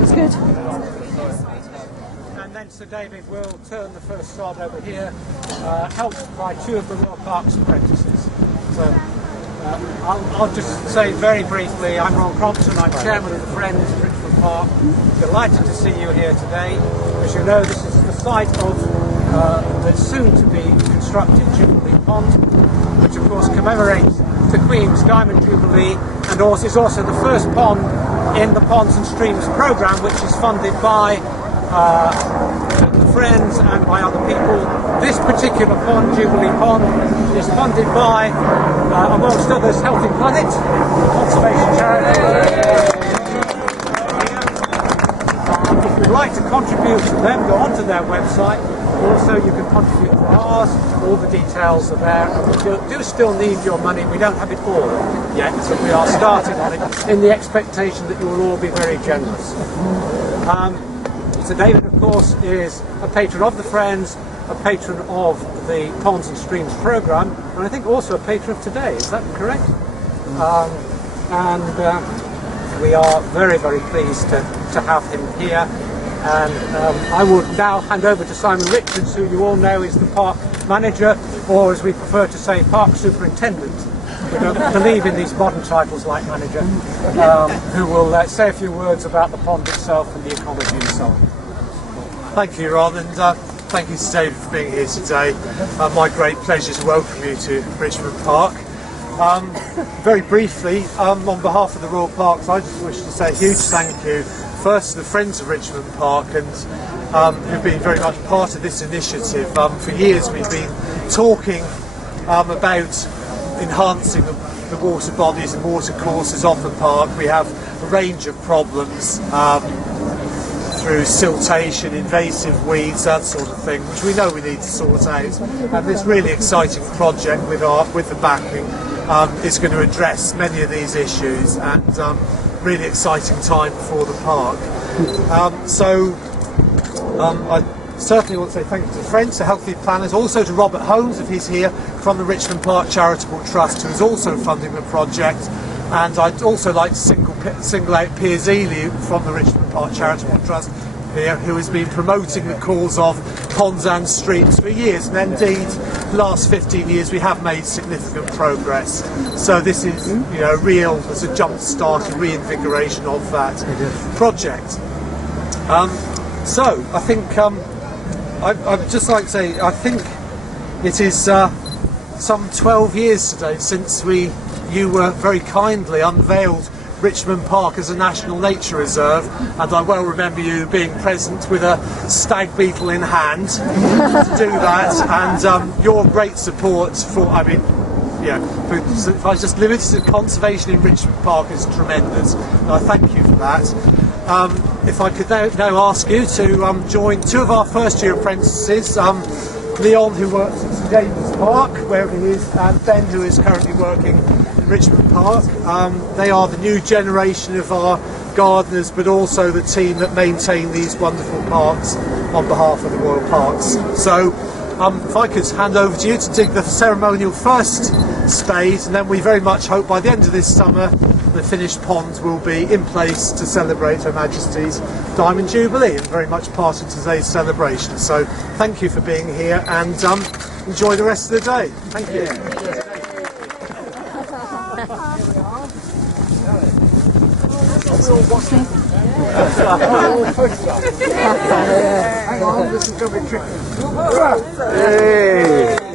It's good. And then Sir David will turn the first rod over here, helped by two of the Royal Parks apprentices. So I'll just say very briefly, I'm Ron Crompton, I'm chairman of the Friends of Richmond Park. Delighted to see you here today. As you know, this is the site of the soon-to-be constructed Jubilee Pond, which of course commemorates the Queen's Diamond Jubilee, and also is also the first pond in the Ponds and Streams programme, which is funded by the Friends and by other people. This particular pond, Jubilee Pond, is funded by, amongst others, Healthy Planet, conservation charity. If you'd like to contribute to them, go onto their website. Also, you can contribute to ours. All the details are there. And we do still need your money. We don't have it all yet, so we are starting on it in the expectation that you will all be very generous. So David, of course, is a patron of the Friends, a patron of the Ponds and Streams programme, and I think also a patron of today. Is that correct? We are very, very pleased to have him here. And I will now hand over to Simon Richards, who you all know is the park manager, or as we prefer to say, park superintendent. We don't believe in these modern titles like manager, who will say a few words about the pond itself and the ecology and so on. Thank you, Ron, and thank you to David for being here today. My great pleasure to welcome you to Richmond Park. Very briefly, on behalf of the Royal Parks, I just wish to say a huge thank you first to the Friends of Richmond Park, and who've been very much part of this initiative. For years we've been talking about enhancing the water bodies and water courses of the park. We have a range of problems through siltation, invasive weeds, that sort of thing, which we know we need to sort out. And this really exciting project with the backing is going to address many of these issues, and really exciting time for the park. I certainly want to say thank you to the Friends, to Healthy Planet, also to Robert Holmes, if he's here, from the Richmond Park Charitable Trust, who is also funding the project. And I'd also like to single out Piers Ely from the Richmond Park Charitable Trust here, who has been promoting the cause of ponds and streams for years, and indeed the last 15 years we have made significant progress. So this is, you know, real as a jump start and reinvigoration of that project. So I think I'd just like to say, I think it is some 12 years today since you were very kindly unveiled Richmond Park as a National Nature Reserve, and I well remember you being present with a stag beetle in hand to do that, and your great support for, I mean, yeah, if I just limited to conservation in Richmond Park is tremendous, and I thank you for that. If I could now ask you to join two of our first year apprentices, Leon, who works at St James Park, wherever he is, and Ben, who is currently working in Richmond Park. They are the new generation of our gardeners, but also the team that maintain these wonderful parks on behalf of the Royal Parks. So if I could hand over to you to dig the ceremonial first spade, and then we very much hope by the end of this summer the finished pond will be in place to celebrate Her Majesty's Diamond Jubilee, and very much part of today's celebration. So thank you for being here, and enjoy the rest of the day. Thank you. Hang on, this is going to be tricky. Hey.